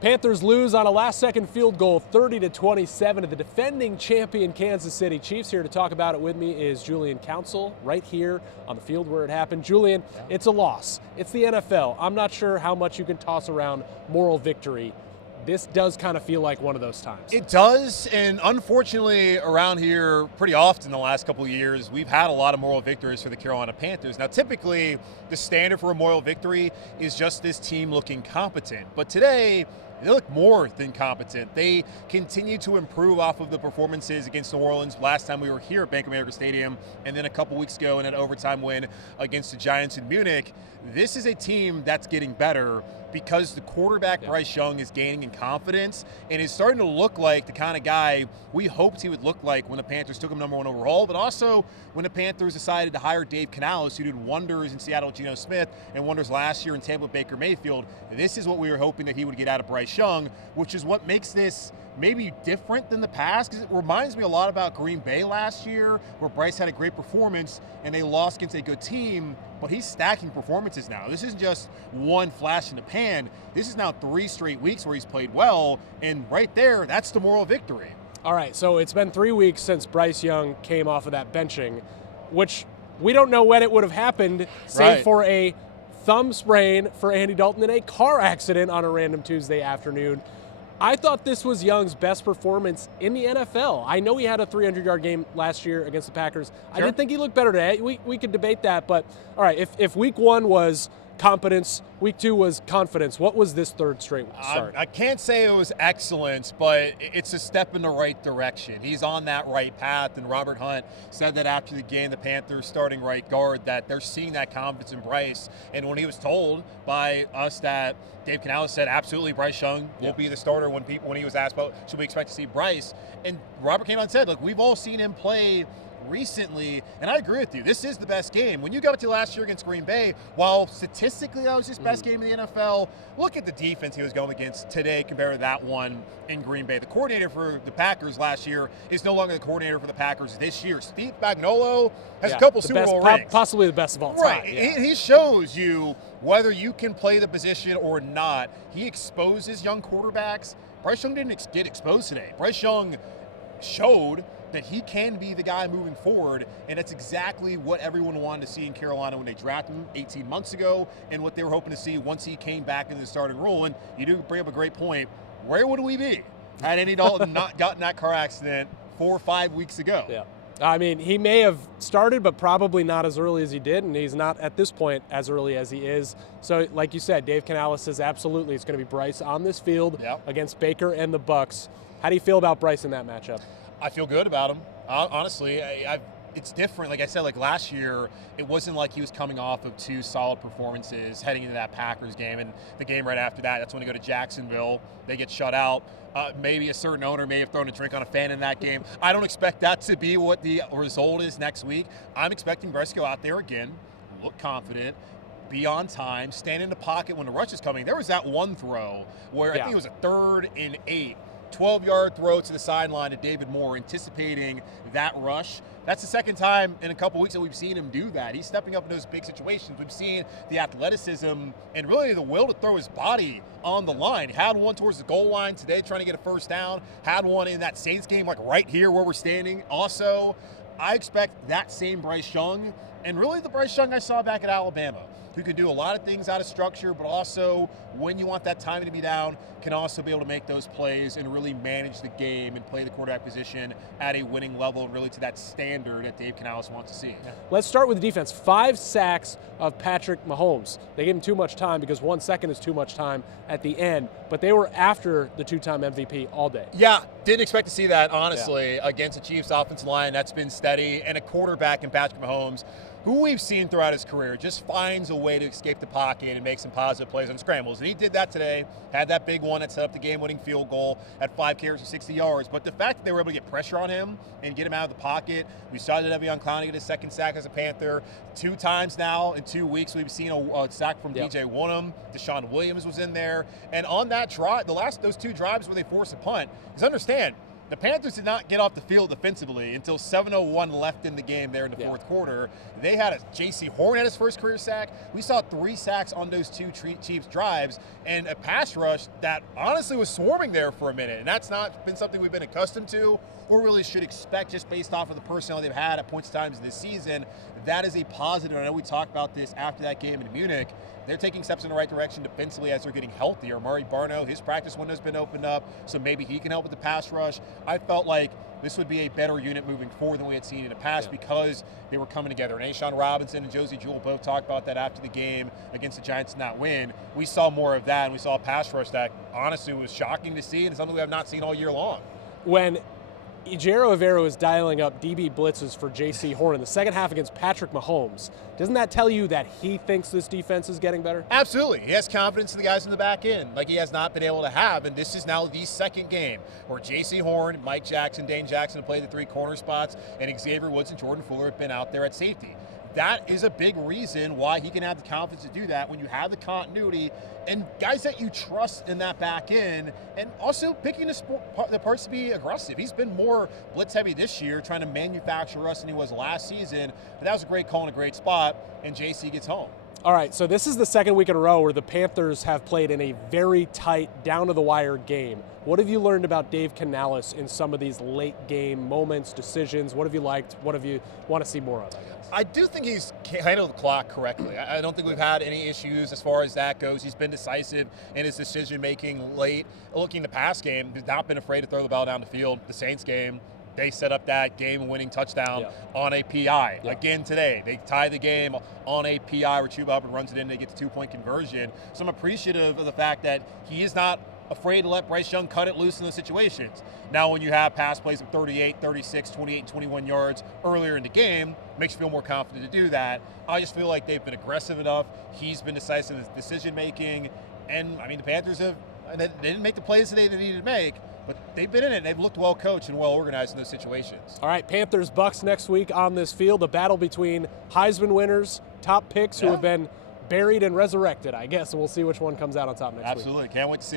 Panthers lose on a last-second field goal, 30-27 to the defending champion Kansas City Chiefs. Here to talk about it with me is Julian Council, right here on the field where it happened. Julian, it's a loss. It's the NFL. I'm not sure how much you can toss around moral victory. This does kind of feel like one of those times. It does, and unfortunately around here pretty often the last couple of years, we've had a lot of moral victories for the Carolina Panthers. Now, typically, the standard for a moral victory is just this team looking competent. But today, they look more than competent. They continue to improve off of the performances against New Orleans last time we were here at Bank of America Stadium, and then a couple weeks ago in an overtime win against the Giants in Munich. This is a team that's getting better because the quarterback, Bryce Young, is gaining in confidence and is starting to look like the kind of guy we hoped he would look like when the Panthers took him #1 overall, but also when the Panthers decided to hire Dave Canales, who did wonders in Seattle, Geno Smith, and wonders last year in Tampa, Baker Mayfield. This is what we were hoping that he would get out of Bryce Young, which is what makes this maybe different than the past, because it reminds me a lot about Green Bay last year, where Bryce had a great performance and they lost against a good team, but he's stacking performances now. This isn't just one flash in the pan. This is now 3 straight weeks where he's played well, and right there, that's the moral victory. All right, so it's been 3 weeks since Bryce Young came off of that benching, which we don't know when it would have happened, save for a thumb sprain for Andy Dalton in a car accident on a random Tuesday afternoon. I thought this was Young's best performance in the NFL. I know he had a 300-yard game last year against the Packers. I didn't think he looked better today. We could debate that, but all right, if week 1 was competence, week 2 was confidence, what was this third straight start? I can't say it was excellent, but it's a step in the right direction. He's on that right path, and Robert Hunt said that after the game, the Panthers starting right guard, that they're seeing that confidence in Bryce. And when he was told by us that Dave Canales said, absolutely, Bryce Young will be the starter when he was asked about, should we expect to see Bryce? And Robert came out and said, look, we've all seen him play recently, and I agree with you. This is the best game. When you got to last year against Green Bay, while statistically that was his best game in the NFL, look at the defense he was going against today compared to that one in Green Bay. The coordinator for the Packers last year is no longer the coordinator for the Packers this year. Steve Spagnuolo has a couple Super Bowl rings. Possibly the best of all time. Right. He shows you whether you can play the position or not. He exposes young quarterbacks. Bryce Young didn't get exposed today. Bryce Young showed that he can be the guy moving forward, and that's exactly what everyone wanted to see in Carolina when they drafted him 18 months ago, and what they were hoping to see once he came back into the starting role. And you do bring up a great point. Where would we be had Andy Dalton not gotten that car accident 4 or 5 weeks ago? Yeah. I mean, he may have started, but probably not as early as he did, and he's not at this point as early as he is. So, like you said, Dave Canales says absolutely it's going to be Bryce on this field against Baker and the Bucs. How do you feel about Bryce in that matchup? I feel good about him. Honestly, it's different. Like I said, like last year, it wasn't like he was coming off of 2 solid performances heading into that Packers game, and the game right after that, that's when they go to Jacksonville. They get shut out. Maybe a certain owner may have thrown a drink on a fan in that game. I don't expect that to be what the result is next week. I'm expecting Bryce to go out there again, look confident, be on time, stand in the pocket when the rush is coming. There was that one throw where I think it was a 3rd and 8. 12-yard throw to the sideline to David Moore, anticipating that rush. That's the second time in a couple weeks that we've seen him do that. He's stepping up in those big situations. We've seen the athleticism and really the will to throw his body on the line. Had one towards the goal line today trying to get a first down. Had one in that Saints game, like right here where we're standing. Also, I expect that same Bryce Young, and really the Bryce Young I saw back at Alabama, who can do a lot of things out of structure, but also when you want that timing to be down, can also be able to make those plays and really manage the game and play the quarterback position at a winning level and really to that standard that Dave Canales wants to see. Let's start with the defense. 5 sacks of Patrick Mahomes. They gave him too much time because 1 second is too much time at the end, but they were after the 2-time MVP all day. Yeah, didn't expect to see that, honestly, against the Chiefs offensive line. That's been steady, and a quarterback in Patrick Mahomes, who we've seen throughout his career, just finds a way to escape the pocket and make some positive plays on scrambles. And he did that today, had that big one that set up the game-winning field goal at 5 carries for 60 yards. But the fact that they were able to get pressure on him and get him out of the pocket, we saw Davion Clowney get his 2nd sack as a Panther. 2 times now in 2 weeks we've seen a sack from DJ Wonnum. Deshaun Williams was in there. And on that drive, those 2 drives where they forced a punt, is understand, The Panthers did not get off the field defensively until 7:01 left in the game there in the fourth quarter. They had a J.C. Horn at his first career sack. We saw 3 sacks on those 2 Chiefs drives and a pass rush that honestly was swarming there for a minute. And that's not been something we've been accustomed to or really should expect just based off of the personnel they've had at points in times this season. That is a positive. I know we talked about this after that game in Munich. They're taking steps in the right direction defensively as they're getting healthier. Murray Barno, his practice window's been opened up, so maybe he can help with the pass rush. I felt like this would be a better unit moving forward than we had seen in the past because they were coming together. And A'Shawn Robinson and Josie Jewell both talked about that after the game against the Giants in that win. We saw more of that, and we saw a pass rush that honestly was shocking to see and something we have not seen all year long. When Ejiro Evero is dialing up DB blitzes for J.C. Horn in the second half against Patrick Mahomes, doesn't that tell you that he thinks this defense is getting better? Absolutely. He has confidence in the guys in the back end like he has not been able to have, and this is now the second game where J.C. Horn, Mike Jackson, Dane Jackson have played the 3 corner spots, and Xavier Woods and Jordan Fuller have been out there at safety. That is a big reason why he can have the confidence to do that when you have the continuity and guys that you trust in that back end, and also picking the parts to be aggressive. He's been more blitz heavy this year, trying to manufacture us than he was last season, but that was a great call in a great spot, and JC gets home. All right, so this is the second week in a row where the Panthers have played in a very tight, down-to-the-wire game. What have you learned about Dave Canales in some of these late-game moments, decisions? What have you liked? What have you want to see more of, I guess? I do think he's handled the clock correctly. I don't think we've had any issues as far as that goes. He's been decisive in his decision-making late. Looking at the past game, he's not been afraid to throw the ball down the field. The Saints game, they set up that game-winning touchdown on a PI. Again today, they tie the game on a PI where Chuba Hubbard runs it in, they get the 2-point conversion. So I'm appreciative of the fact that he is not afraid to let Bryce Young cut it loose in those situations. Now when you have pass plays of 38, 36, 28, and 21 yards earlier in the game, makes you feel more confident to do that. I just feel like they've been aggressive enough. He's been decisive in his decision-making. And, I mean, the Panthers they didn't make the plays today they needed to make, but they've been in it. They've looked well coached and well organized in those situations. All right, Panthers Bucks next week on this field. The battle between Heisman winners, top picks who have been buried and resurrected, I guess. And we'll see which one comes out on top next week. Absolutely. Can't wait to see it.